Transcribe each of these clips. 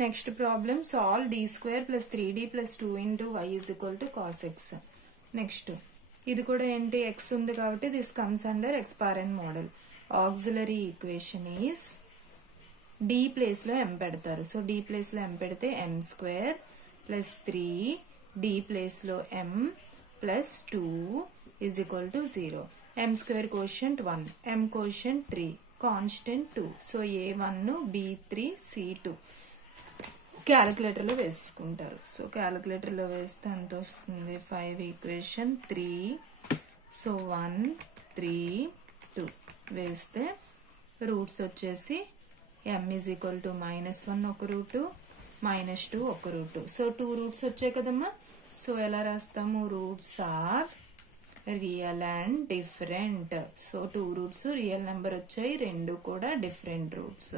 Next problem, solve d square plus 3d plus 2 into y is equal to cos x. Next, ఇది కూడా ఏంటి x ఉంది కాబట్టి this comes under x power n model. Auxiliary equation is d place లో m పెడతారు. So d place లో m పెడితే m square plus 3 d place లో m plus 2 is equal to 0. m square quotient 1, m quotient 3, constant 2. So a1 b3 c2 calculator లో వేసుకుంటారు. So calculator లో వేస్తే ఎంత వస్తుంది 5 ఈక్వేషన్ 3 సో 1 3 2 వేస్తే రూట్స్ వచ్చేసి m is equal to -1 ఒక రూట్ -2 ఒక రూట్. సో 2 రూట్స్ వచ్చాయి కదమ్మా. సో ఎలా రాస్తాము roots are real and different. So 2 roots real number వచ్చాయి, రెండు కూడా డిఫరెంట్ రూట్స్.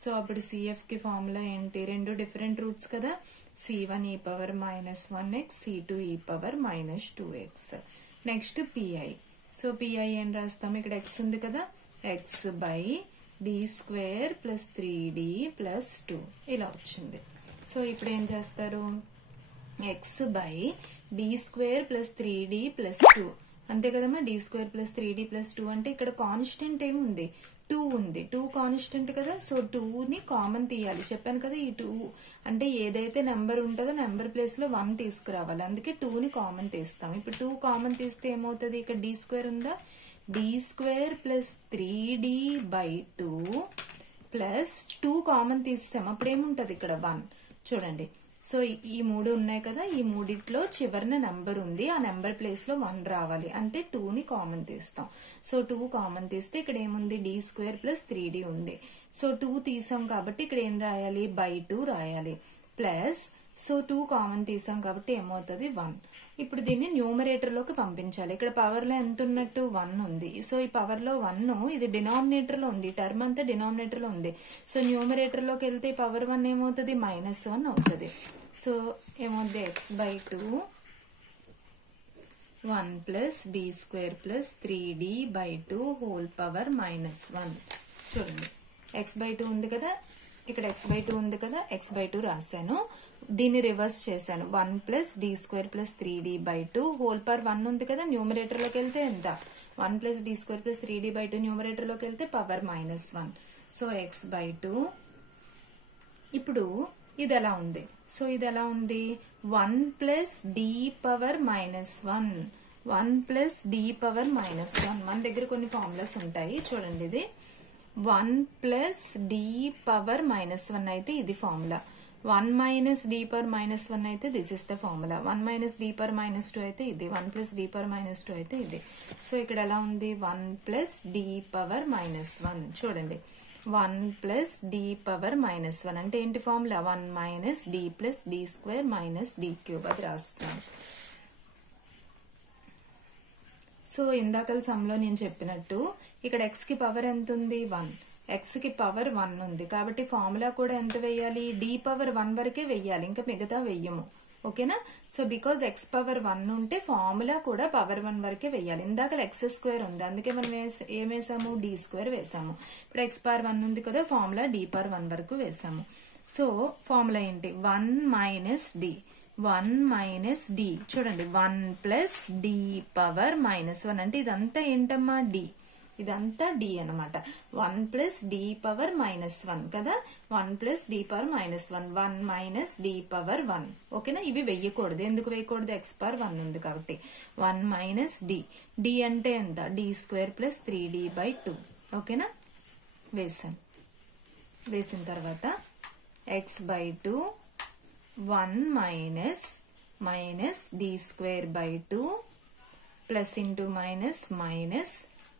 సో అప్పుడు సిఎఫ్ కి ఫార్ములా ఏంటి, రెండు డిఫరెంట్ రూట్స్ కదా, c1 e power -1x c2 e power -2x. Next PI. So PI ఏం రాస్తాం, ఇక్కడ x ఉంది కదా, x by D square plus 3d plus 2 ఇలా వచ్చింది. సో ఇప్పుడు ఏం చేస్తారు, x by D square plus 3d plus 2 అంతే కదమ్మా. D square plus 3d plus 2 అంటే ఇక్కడ కాన్స్టెంట్ ఏముంది 2 ఉంది, 2 కాన్స్టెంట్ కదా. సో 2 ని కామన్ తీయాలి, చెప్పాను కదా. ఈ 2 అంటే ఏదైతే నెంబర్ ఉంటుందో నెంబర్ ప్లేస్ లో 1 తీసుకురావాలి, అందుకే 2 ని కామన్ తీస్తాం. ఇప్పుడు 2 కామన్ తీస్తే ఏమవుతుంది, ఇక్కడ డి స్క్వేర్ ఉందా, D square plus 3d by 2 plus 2 common తీస్తాం, అప్పుడు ఏముంటది ఇక్కడ 1. చూడండి, సో ఈ 3 ఉన్నాయి కదా, ఈ మూడిట్లో చివరిన నెంబర్ ఉంది, ఆ నెంబర్ ప్లేస్ లో 1 రావాలి అంటే 2 ని కామన్ తీస్తాం. సో 2 కామన్ తీస్తే ఇక్కడ ఏముంది డి స్క్వేర్ ప్లస్ 3d ఉంది. సో 2 తీసాం కాబట్టి ఇక్కడ ఏం రాయాలి బై 2 రాయాలి ప్లస్. సో 2 కామన్ తీసాం కాబట్టి ఏమవుతుంది 1. ఇప్పుడు దీన్ని న్యూమరేటర్ లోకి పంపించాలి. ఇక్కడ పవర్ లో ఎంత ఉన్నట్టు 1 ఉంది. సో ఈ పవర్ లో 1 ఇది డినామినేటర్ లో ఉంది, టర్మ్ అంతా డినామినేటర్ లో ఉంది. సో న్యూమరేటర్ లోకి వెళ్తే పవర్ 1 ఏమవుతుంది -1 అవుతుంది. సో ఏమవుతుంది x by 2 1 plus D square plus 3d by 2 whole power -1. చూడండి x బై 2 ఉంది కదా, ఇక్కడ x బై 2 ఉంది కదా, x బై 2 రాశాను, దీన్ని రివర్స్ చేశాను. 1 plus D square plus 3d by 2 whole power 1 ఉంది కదా, న్యూమరేటర్ లోకి వెళ్తే ఎంత 1 plus D square plus 3d by 2 numerator లోకి వెళ్తే పవర్ -1. So x by 2. ఇప్పుడు ఇది ఎలా ఉంది, సో ఇది ఎలా ఉంది 1 plus d power -1 1 plus d power -1. మన దగ్గర కొన్ని ఫార్ములాస్ ఉంటాయి చూడండి. ఇది 1 ప్లస్ డి పవర్ -1 అయితే ఇది ఫార్ములా, 1 మైనస్ డి పవర్ -1 అయితే this is the formula, 1 minus d power -2 అయితే ఇది, 1 ప్లస్ డి పవర్ -2 అయితే ఇది. సో ఇక్కడ ఎలా ఉంది 1 ప్లస్ డి పవర్ -1. చూడండి 1 ప్లస్ డి పవర్ -1 అంటే ఏంటి formula 1 minus d plus D square minus d cube, అది రాస్తాను. సో ఇందాకల సమ్లో నేను చెప్పినట్టు ఇక్కడ x కి పవర్ ఎంత ఉంది 1, x కి పవర్ 1 ఉంది కాబట్టి ఫార్ములా కూడా ఎంత వేయాలి d పవర్ 1 వరకే వేయాలి, ఇంకా మిగతా వెయ్యము. ఓకేనా. సో బికాజ్ x పవర్ 1 ఉంటే ఫార్ములా కూడా పవర్ 1 వరకే వేయాలి. ఇందాక x స్క్వేర్ ఉంది, అందుకే మనం ఏం వేసాము d స్క్వేర్ వేసాము. ఇప్పుడు x పవర్ 1 ఉంది కదా, ఫార్ములా d పవర్ 1 వరకు వేసాము. సో ఫార్ములా ఏంటి 1 మైనస్ డి, 1 మైనస్ డి. చూడండి 1 ప్లస్ డి పవర్ -1 అంటే ఇదంతా ఏంటమ్మా డి, ఇదంతా డి అనమాట. 1 ప్లస్ డి పవర్ -1 కదా, 1 plus d power -1 1 minus d power 1. ఓకేనా. ఇవి వెయ్యకూడదు, ఎందుకు వేయకూడదు x పవర్ 1 ఉంది కాబట్టి. 1 మైనస్ డి, డి అంటే ఎంత D square plus 3d by 2. ఓకేనా. వేసాను, వేసిన తర్వాత x by 2 1 minus d square by 2 plus into minus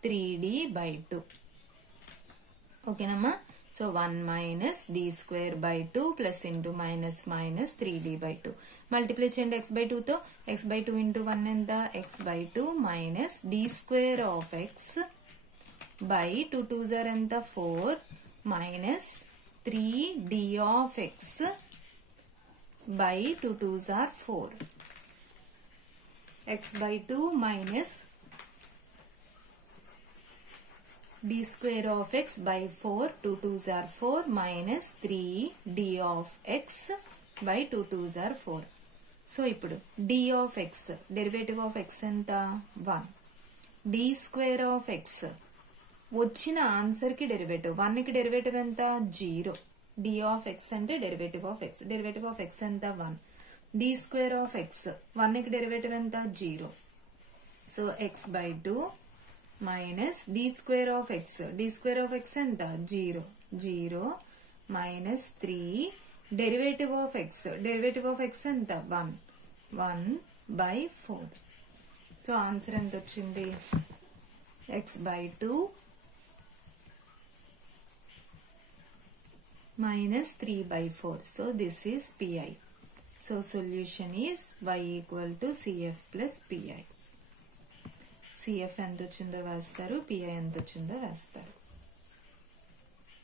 3d by 2. ఓకేనమ్మా. So 1 minus d square by 2 plus into minus 3d by 2. Multiply చేయండి x బై 2 తో, x by 2 into 1 ఎంత x by 2 minus d square of x by 2 2s are ఎంత 4 minus 3d of x by 2 2s are 4. x by 2 minus d square of x by 4, 2 2s are 4 minus 3 d of x by 2 2s are 4. So ఇప్పుడు d of x, derivative of x ఎంత 1. d square of x, వచ్చిన answer కి derivative 1 కి derivative ఎంత 0. d of x అంటే derivative of x, derivative of x ఎంత 1. d square of x, 1 కి derivative ఎంత 0. So x by 2 minus d square of x, d square of x ఎంత 0. 0 minus 3 derivative of x, derivative of x ఎంత 1. 1 by 4. So answer ఎంత వచ్చింది x by 2 minus 3 by 4. So this is pi. So solution is y equal to cf plus pi. cf ఎంత వచ్చిందో వేస్తారు, pi ఎంత వచ్చిందో వేస్తారు.